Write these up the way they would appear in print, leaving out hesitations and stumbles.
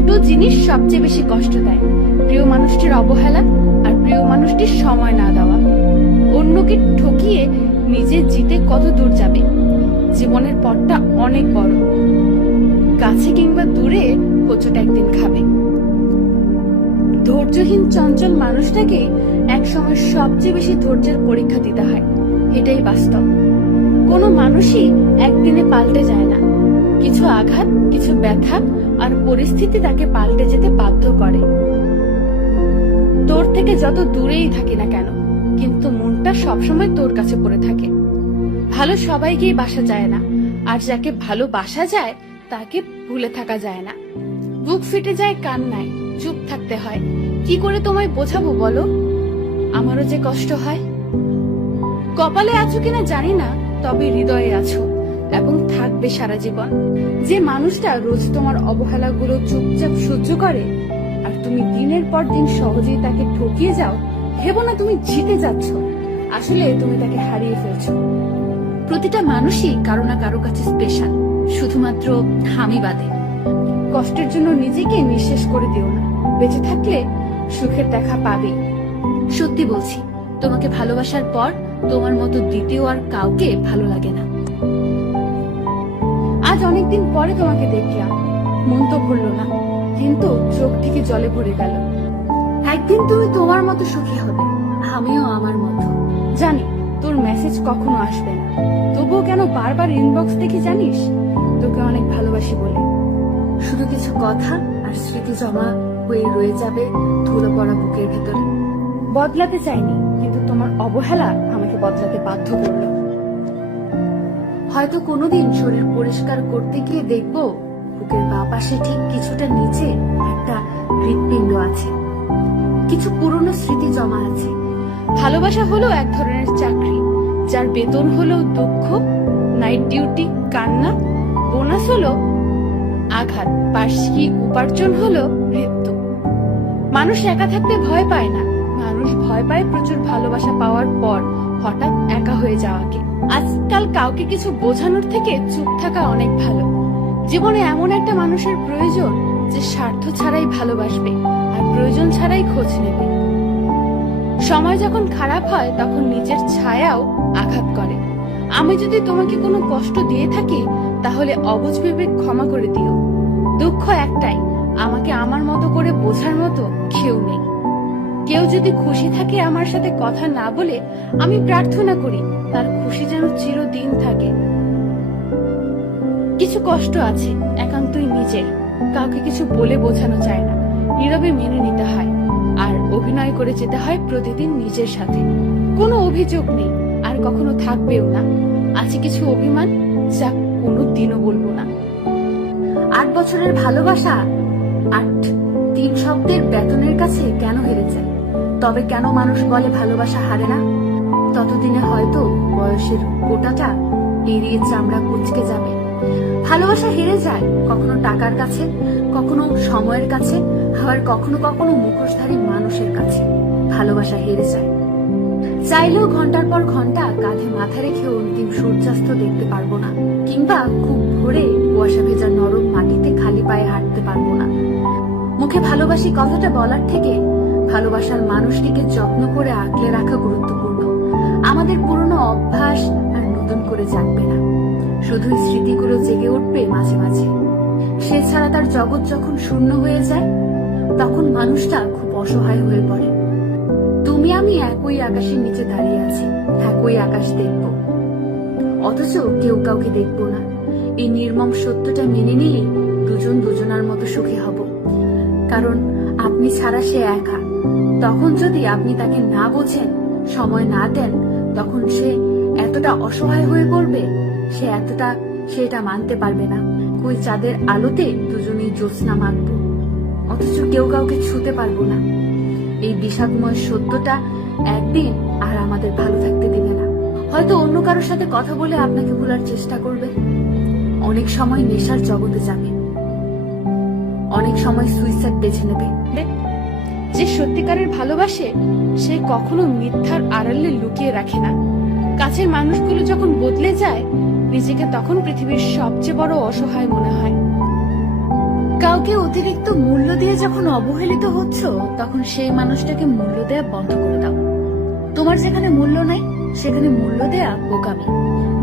দুটো জিনিস সবচেয়ে বেশি কষ্ট দেয়, প্রিয় মানুষটির অবহেলা আর প্রিয় মানুষটির সময় না দেওয়া। অন্যকে ঠকিয়ে নিজে জিতে কত দূর যাবে? জীবনের পথটা অনেক বড়, কাছে কিংবা দূরে হোঁচট একদিন খাবে। ধৈর্যহীন চঞ্চল মানুষটাকে একসময় সবচেয়ে বেশি ধৈর্যের পরীক্ষা দিতে হয়, এটাই বাস্তব। কোনো মানুষই একদিনে পাল্টে যায় না। কিছু আঘাত, কিছু ব্যথা আর পরিস্থিতি তাকে পাল্টে যেতে বাধ্য করে। তোর থেকে যত দূরেই থাকি না কেন, কিন্তু মনটা সবসময় তোর কাছে পড়ে থাকে। ভালো সবাইকেই বাসা যায় না, আর যাকে ভালোবাসা যায় তাকে ভুলে থাকা যায় না। বুক ফেটে যায় কান্নায়, চুপ থাকতে হয়। কি করে তোমায় বোঝাবো বলো, আমারও যে কষ্ট হয়। কপালে আছো কিনা জানি না, তবে হৃদয়ে আছো এবং থাকবে সারা জীবন। যে মানুষটা রোজ তোমার অবহেলাগুলো চুপচাপ সহ্য করে আর তুমি দিনের পর দিন সহজেই তাকে ঠকিয়ে যাও, ভেবো না তুমি জিতে যাচ্ছ, আসলে তুমি তাকে হারিয়ে ফেলছো। প্রতিটা মানুষই কারো না কারো কাছে স্পেশাল, শুধুমাত্র আমি বাদে। কষ্টের জন্য নিজেকে নিঃশেষ করে দিও না, বেঁচে থাকলে সুখের দেখা পাবে। সত্যি বলছি, তোমাকে ভালোবাসার পর তোমার মতো দ্বিতীয় আর কাউকে ভালো লাগে না। আজ অনেকদিন পরে তোমাকে দেখলাম, মন তো ভরলো না, কিন্তু চোখ থেকে জলে ভরে গেল। একদিন তুমি তোমার মতো সুখী হবে, আমিও আমার মতো। জানি তোর মেসেজ কখনো আসবে না, তবুও কেন বারবার ইনবক্স দেখি জানিস? তোকে অনেক ভালোবাসি বলে। শুধু কিছু কথা আর স্মৃতি জমা হয়ে রয়ে যাবে ধুলো পড়া বুকের ভেতরে। বদলাতে চাইনি, কিন্তু তোমার অবহেলা আমাকে বদলাতে বাধ্য করলো। হয়তো কোনোদিন শরীর পরিষ্কার করতে গিয়ে দেখবো বুকের বাঁ পাশে ঠিক কিছুটা নিচে একটা হৃৎপিণ্ড আছে, কিছু পুরনো স্মৃতি জমা আছে। ভালোবাসা হলো এক ধরনের চাকরি, যার বেতন হলো দুঃখ, নাইট ডিউটি, কান্না, বোনাস হলো আঘাত, বার্ষিক উপার্জন হলো মৃত্যু। মানুষ একা থাকতে ভয় পায় না, মানুষ ভয় পায় প্রচুর ভালোবাসা পাওয়ার পর হঠাৎ একা হয়ে যাওয়াকে। আজকাল কাউকে কিছু বোঝানোর থেকে চুপ থাকা অনেক ভালো। জীবনে এমন একটা মানুষের প্রয়োজন যে স্বার্থ ছাড়াই ভালোবাসবে আর প্রয়োজন ছাড়াই খোঁজ নেবে। সময় যখন খারাপ হয় তখন নিজের ছায়াও আঘাত করে। আমি যদি তোমাকে কোনো কষ্ট দিয়ে থাকি তাহলে অবুঝ ভেবে ক্ষমা করে দিও। দুঃখ একটাই, আমাকে আমার মতো করে বোঝার মতো কেউ নেই। কেউ যদি খুশি থাকে আমার সাথে কথা না বলে, আমি প্রার্থনা করি তার খুশি যেন চিরদিন থাকে। কিছু কষ্ট আছে একান্তই নিজের, কাউকে কিছু বলে বোঝানো যায় না, নীরবে মেনে নিতে হয় আর অভিনয় করে যেতে হয় প্রতিদিন নিজের সাথে। কোনো অভিযোগ নেই আর কখনো থাকবেও না। আছে কিছু অভিমান, যা কোনো দিনও বলবো না। 8 বছরের ভালোবাসা 3 শব্দের বেতনের কাছে কেন হেরে যায়? তবে কেন মানুষ বলে ভালোবাসা হারে না? ততদিনে হয়তো বয়সের কোটাটা এড়িয়ে চামড়া কুঁচকে যাবে। ভালোবাসা হেরে যায় কখনো টাকার কাছে, কখনো সময়ের কাছে, আবার কখনো কখনো মুখোশধারী মানুষের কাছে। ভালোবাসা হেরে যায়। চাইলেও ঘন্টার পর ঘন্টা কাঁধে মাথা রেখে অন্তিম সূর্যাস্ত দেখতে পারবো না, কিংবা খুব ভোরে কুয়াশা ভেজা নরম মাটিতে খালি পায়ে হাঁটতে পারবো না। মুখে ভালোবাসি কথাটা বলার থেকে ভালোবাসার মানুষটিকে যত্ন করে আগলে রাখা গুরুত্বপূর্ণ। আমাদের পুরনো অভ্যাস আর নতুন করে জাগবে না, শুধুই স্মৃতিগুলো জেগে উঠবে মাঝে মাঝে। সে ছাড়া তার জগৎ যখন শূন্য হয়ে যায়, তখন মানুষটা খুব অসহায় হয়ে পড়ে। তুমি আমি একই আকাশের নিচে দাঁড়িয়ে আছি, একই আকাশ দেখব, অথচ কেউ কাউকে দেখবো না। এই নির্মম সত্যটা মেনে নিলে দুজন দুজনার মতো সুখী হব। কারণ আপনি ছাড়া সে একা। তখন যদি আপনি তাকে না বোঝেন, সময় না দেন, তখন সে এতটা অসহায় হয়ে পড়বে, সেটা মানতে পারবে না। কই চাঁদের আলোতে দুজনেই জ্যোৎস্না মাখব, অথচ কেউ কাউকে ছুতে পারবো না। এই বিষাদময় সত্যটা একদিন আর আমাদের ভালো থাকতে দেবে না। হয়তো অন্য কারোর সাথে কথা বলে আপনাকে ভোলার চেষ্টা করবে, অনেক সময় নেশার জগতে যাবে, অনেক সময় সুইসাইড বেছে নেবে। যে সত্যিকারের ভালোবাসে সে কখনো মিথ্যার আড়ালে লুকিয়ে রাখে না। কাছের মানুষগুলো যখন বদলে যায়, নিজেকে তখন পৃথিবীর সবচেয়ে বড় অসহায় মনে হয়। কাউকে অতিরিক্ত মূল্য দিয়ে যখন অবহেলিত হচ্ছ, তখন সেই মানুষটাকে মূল্য দেয়া বন্ধ করে দাও। তোমার যেখানে মূল্য নাই সেখানে মূল্য দেয়া বোকামি।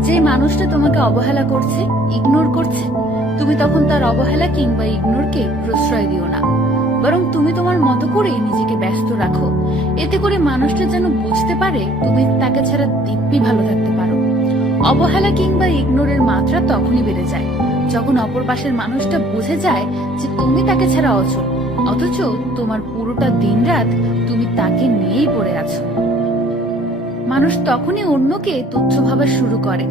যে মানুষটা তোমাকে অবহেলা করছে, ইগনোর করছে, তুমি তখন তার অবহেলা কিংবা ইগনোরকে প্রশ্রয় দিও না, বরং তুমি তোমার মতো করে নিজেকে ব্যস্ত রাখো। এতে করে মানুষটা যেন বুঝতে পারে তুমি তাকে ছাড়া দিব্যি ভালো থাকতে পারো। অবহেলা কিংবা ইগনোরের মাত্রা তখনই বেড়ে যায় যখন অপর পাশের মানুষটা বুঝে যায় যে তুমি তাকে ছাড়া অচল, অথচ তোমার পুরোটা দিনরাত তুমি তাকে নিয়েই পড়ে আছো। মানুষ তখনই অন্যকে তুচ্ছ ভাবা শুরু করে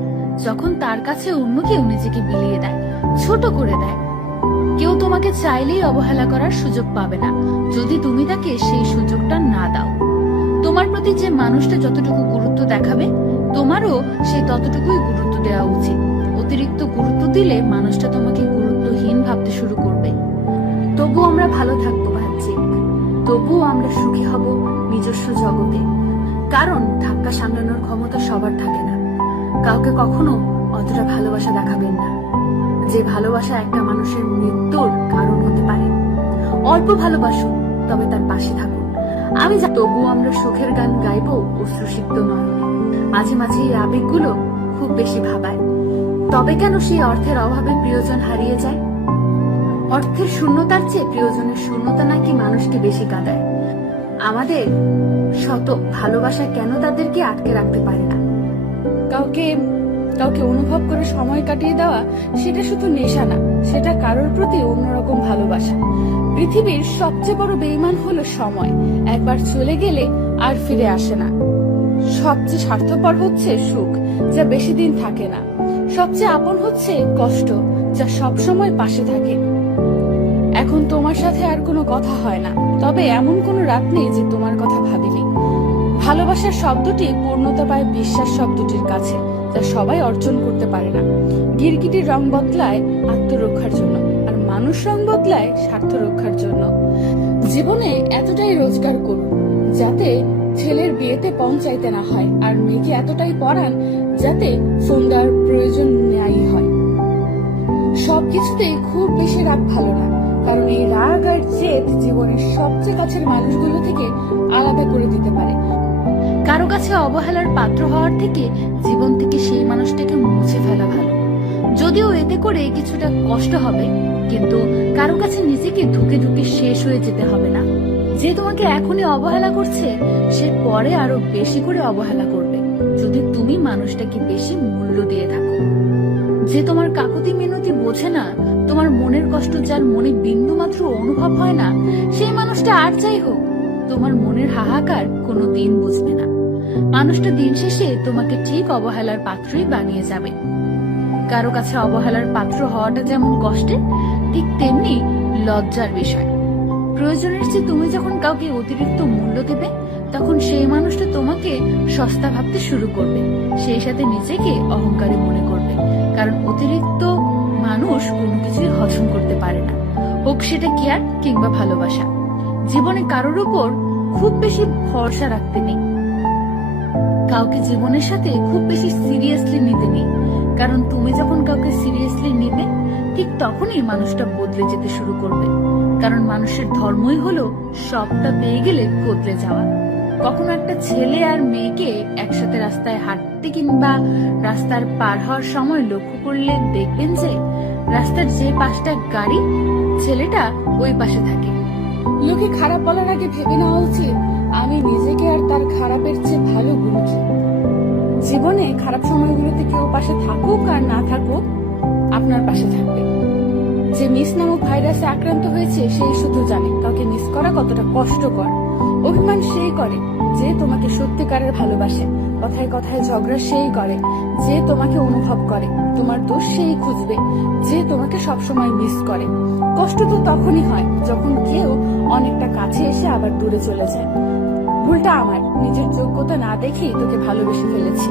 যখন তার কাছে অন্য কেউ নিজেকে বিলিয়ে দেয়, ছোট করে দেয়। কেউ তোমাকে চাইলেই অবহেলা করার সুযোগ পাবে না যদি তুমি তাকে সেই সুযোগটা না দাও। তোমার প্রতি যে মানুষটা যতটুকু গুরুত্ব দেখাবে, তোমারও সেই ততটুকুই গুরুত্ব দেওয়া উচিত। অতিরিক্ত গুরুত্ব দিলে মানুষটা তোমাকে গুরুত্বহীন ভাবতে শুরু করবে। তবুও আমরা ভালো থাকবো বাহ্যিক, তবুও আমরা সুখী হব নিজস্ব জগতে। কারণ ধাক্কা সামলানোর ক্ষমতা সবার থাকে না। কাউকে কখনো অতটা ভালোবাসা দেখাবেন না যে ভালোবাসা একটা মানুষের মৃত্যুর কারণ হতে পারে। অল্প ভালোবাসুন, তবে তার পাশে থাকুন। তবুও আমরা সুখের গান গাইবো অশ্রুসিক্ত নয়। মাঝে মাঝে এই আবেগগুলো খুব বেশি ভাবায়। তবে কেন সেই অর্থের অভাবে প্রিয়জন হারিয়ে যায়? অর্থের শূন্যতার চেয়ে প্রিয়জনের শূন্যতা নাকি মানুষকে বেশি কাঁদায়। আমাদের শত ভালোবাসা কেন তাদেরকে আটকে রাখতে পারে না? কাউকে কাউকে অনুভব করে সময় কাটিয়ে দেওয়া সেটা শুধু নেশা না, সেটা কারোর প্রতি অন্যরকম ভালোবাসা। পৃথিবীর সবচেয়ে বড় বেঈমান হলো সময়। একবার চলে গেলে আর ফিরে আসে না। সবচেয়ে স্বার্থপর হচ্ছে সুখ, যা বেশি দিন থাকে না। সবচেয়ে আপন হচ্ছে কষ্ট, যা সব সময় পাশে থাকে। এখন তোমার সাথে আর কোনো কথা হয় না, তবে এমন কোনো রাত নেই যে তোমার কথা ভাবিনি। ভালোবাসার শব্দটি পূর্ণতা পায় বিশ্বাস শব্দটির কাছে, যা সবাই অর্জন করতে পারে না। গিরগিটির রং বদলায় আত্মরক্ষার জন্য, আর মানুষ রং বদলায় স্বার্থ রক্ষার জন্য। জীবনে এতটাই রোজগার করুন যাতে ছেলের বিয়েতে পৌঁছাইতে না হয়, আর মেয়েকে এতটাই পড়ান যাতে ফোন দেওয়ার প্রয়োজন নাই হয়। সবকিছুতেই খুব বেশি রাগ ভালো না, কারণ এই রাগ আর জেদ জীবনের সবচেয়ে কাছের মানুষগুলো থেকে আলাদা করে দিতে পারে। কারো কাছে অবহেলার পাত্র হওয়ার থেকে জীবন থেকে সেই মানুষটাকে মুছে ফেলা ভালো। যদিও এতে করে কিছুটা কষ্ট হবে, কিন্তু কারো কাছে নিজেকে ধুকে ধুকে শেষ হয়ে যেতে হবে না। যে তোমাকে এখনই অবহেলা করছে, সে পরে আরো বেশি করে অবহেলা করবে যদি তুমি মানুষটাকে বেশি মূল্য দিয়ে থাকো। যে তোমার কাকুতি মিনতি বোঝে না, তোমার মনের কষ্ট যার মনে বিন্দু মাত্র অনুভব হয় না, সেই মানুষটা আর যাই হোক তোমার মনের হাহাকার কোনো দিন বুঝবে না। মানুষটা দিন শেষে তোমাকে ঠিক অবহেলার পাত্রই বানিয়ে যাবে। কারো কাছে অবহেলার পাত্র হওয়াটা যেমন কষ্টের, ঠিক তেমনি লজ্জার বিষয়। প্রয়োজনের চেয়ে তুমি যখন কাউকে অতিরিক্ত মূল্য দেবে, তখন সেই মানুষটা তোমাকে সস্তা ভাবতে শুরু করবে, সেই সাথে নিজেকে অহংকারী মনে করবে। কারণ অতিরিক্ত মানুষ কোনো কিছুই হজম করতে পারে না, হোক সেটা কেয়ার কিংবা ভালোবাসা। জীবনে কারোর উপর খুব বেশি ভরসা রাখতে নেই, কাউকে জীবনের সাথে খুব বেশি সিরিয়াসলি নিতে নেই। কারণ তুমি যখন কাউকে সিরিয়াসলি নিবে, ঠিক তখনই মানুষটা বদলে যেতে শুরু করবে। কারণ মানুষের ধর্মই হলো সবটা পেয়ে গেলে বদলে যাওয়া। কখনো একটা ছেলে আর মেয়েকে একসাথে রাস্তায় হাঁটতে কিংবা রাস্তার পার হওয়ার সময় লক্ষ্য করলে দেখবেন যে রাস্তার যে পাশটা গাড়ি, ছেলেটা ওই পাশে থাকে। লোকে খারাপ বলার আগে ভেবে নেওয়া উচিত, আমি নিজেকে আর তার খারাপের চেয়ে ভালো গুণ কি। জীবনে খারাপ সময়গুলোতে কেউ পাশে থাকুক আর না থাকুক, আপনার পাশে থাকবে। যে মিস নামক ভাইরাসে আক্রান্ত হয়েছে সেই শুধু জানে কাউকে মিস করা কতটা কষ্টকর। অভিমান সেই করে যে তোমাকে সত্যিকারের ভালোবাসে, কথায় কথায় ঝগড়া সেই করে যে তোমাকে অনুভব করে, তোমার দোষ সেই খুঁজবে যে তোমাকে সবসময় মিস করে। কষ্ট তো তখনই হয় যখন কেউ অনেকটা কাছে এসে আবার দূরে চলে যায়। ভুলটা আমার, নিজের যোগ্যতা না দেখেই তোকে ভালোবেসে ফেলেছি।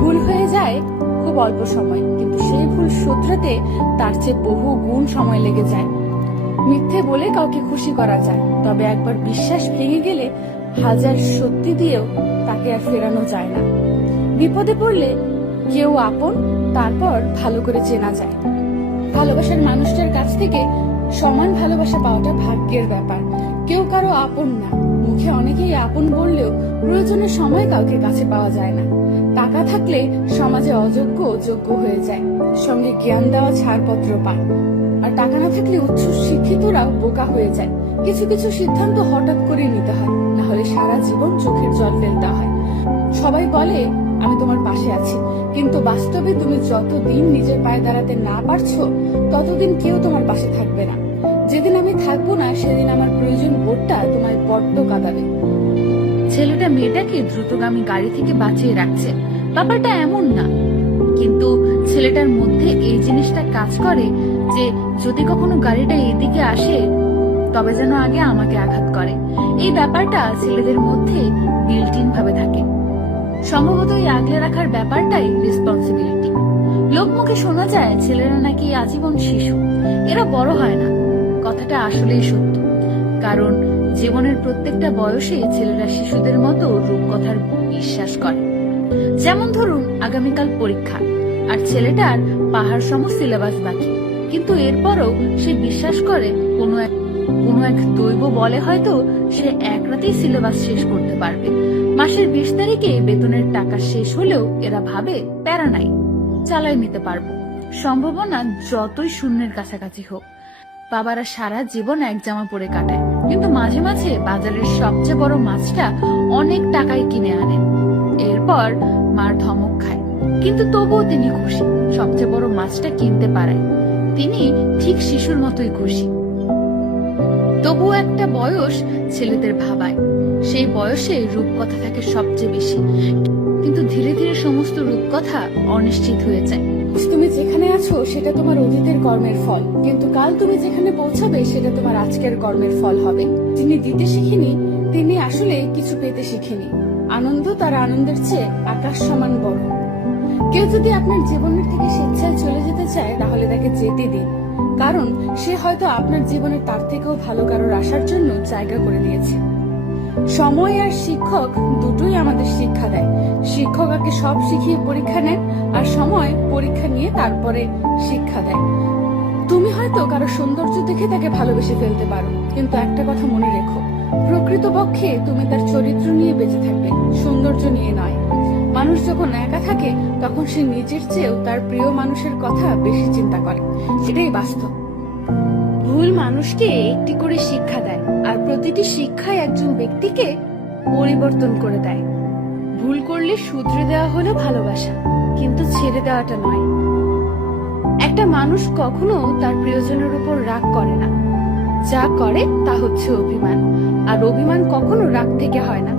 ভুল হয়ে যায় খুব অল্প সময়, কিন্তু সেই ভুল শুধরাতে তার চেয়ে বহু গুণ সময় লেগে যায়। মিথ্যে বলে কাউকে খুশি করা যায়, তবে একবার বিশ্বাস ভেঙে গেলে হাজার সত্যি দিয়েও তাকে আর ফেরানো যায় না। বিপদে পড়লে কেউ আপন, তারপর ভালো করে চেনা যায়। ভালোবাসার মানুষটার কাছ থেকে সমান ভালোবাসা পাওয়াটা ভাগ্যের ব্যাপার। কেউ কারো আপন না, মুখে অনেকেই আপন বললেও প্রয়োজনের সময় কাউকে কাছে পাওয়া যায় না। টাকা থাকলে সমাজে অযোগ্য যোগ্য হয়ে যায়, সঙ্গে জ্ঞান দেওয়া ছাড়পত্র পায়। আর টাকা না থাকলে উচ্চ শিক্ষিতরাও বোকা হয়ে যায়। কিছু কিছু সিদ্ধান্ত হঠাৎ করে নিতে হয়, না হলে সারা জীবন চোখের জল ফেলতে হয়। সবাই বলে আমি তোমার পাশে আছি, কিন্তু বাস্তবে তুমি যতদিন নিজের পায়ে দাঁড়াতে না পারছো ততদিন কেউ তোমার পাশে থাকবে না। যেদিন আমি থাকবো না সেদিন আমার প্রয়োজন বোধটা তোমায় বড্ড কাঁদাবে। ছেলেটা মেয়েটাকে দ্রুতগামী গাড়ি থেকে বাঁচিয়ে রাখছে, ব্যাপারটা এমন না, কিন্তু ছেলেটার মধ্যে এই জিনিসটা কাজ করে যে যদি কখনো গাড়িটা এইদিকে আসে তবে যেন আগে আমাকে আঘাত করে। এই ব্যাপারটা ছেলেদের মধ্যে বিল্ট ইন ভাবে থাকে। সম্ভবত এই আগলে রাখার ব্যাপারটাই রেসপন্সিবিলিটি। লোকমুখে শোনা যায় ছেলেরা নাকি আজীবন শিশু, এরা বড় হয় না। কথাটা আসলেই সত্য, কারণ জীবনের প্রত্যেকটা বয়সে ছেলেরা শিশুদের মতো রূপকথার বিশ্বাস করে। যেমন ধরুন আগামীকাল পরীক্ষা, আর ছেলেটার পাহাড় সম সিলেবাস বাকি, কিন্তু এরপরও সে বিশ্বাস করে কোনো এক দৈব বলে হয়তো সে এক রাতেই সিলেবাস শেষ করতে পারবে। মাসের 20 তারিখে বেতনের টাকা শেষ হলেও এরা ভাবে প্যারা নাই, চালাই নিতে পারবো। সম্ভাবনা যতই শূন্যের কাছাকাছি হোক, বাবারা সারা জীবন এক জামা পরে কাটায়, কিন্তু মাঝে মাঝে বাজারের সবচেয়ে বড় মাছটা অনেক টাকায় কিনে আনেন। এরপর মার ধমক খায়, কিন্তু তবুও তিনি খুশি। সবচেয়ে বড় মাছটা কিনতে পারায় তিনি ঠিক শিশুর মতোই খুশি। তবুও একটা বয়স ছেলেদের ভাবায়, সেই বয়সে রূপকথা থাকে সবচেয়ে বেশি, কিন্তু ধীরে ধীরে সমস্ত রূপকথা অনিশ্চিত হয়ে যায়। তুমি যেখানে আছো সেটা তোমার অতীতের কর্মের ফল, কিন্তু কাল তুমি যেখানে পৌঁছাবে সেটা তোমার আজকের কর্মের ফল হবে। যিনি দিতে শিখিনি তিনি আসলে কিছু পেতে শিখেনি। আনন্দ তার আনন্দের চেয়ে আকাশ সমান বড়। কেউ যদি আপনার জীবনের থেকে স্বেচ্ছায় চলে যেতে চায় তাহলে তাকে যেতে দিন, কারণ সে হয়তো আপনার জীবনে তার থেকেও ভালো কারোর আসার জন্য জায়গা করে দিয়েছে। সময় আর শিক্ষক দুটোই আমাদের শিক্ষা দেয়। শিক্ষক আগে সব শিখিয়ে পরীক্ষা নেন, আর সময় পরীক্ষা নিয়ে তারপরে শিক্ষা দেয়। তুমি হয়তো কারো সৌন্দর্য দেখে তাকে ভালোবেসে ফেলতে পারো, কিন্তু একটা কথা মনে রেখো, প্রকৃতপক্ষে তুমি তার চরিত্র নিয়ে বেঁচে থাকবে, সৌন্দর্য নিয়ে নয়। মানুষ যখন একা থাকে তখন সে নিজের চেয়েও তার প্রিয় মানুষের কথা বেশি চিন্তা করে, এটাই বাস্তব। ভুল মানুষকে একটি করে শিক্ষা দেয়, আর প্রতিটি শিক্ষায় একজন ব্যক্তিকে পরিবর্তন করে দেয়। ভুল করলে শুধরে দেওয়া হলো ভালোবাসা, কিন্তু ছেড়ে দেওয়াটা নয়। একটা মানুষ কখনো তার প্রিয়জনের উপর রাগ করে না, যা করে তা হচ্ছে অভিমান, আর অভিমান কখনো রাগ থেকে হয় না।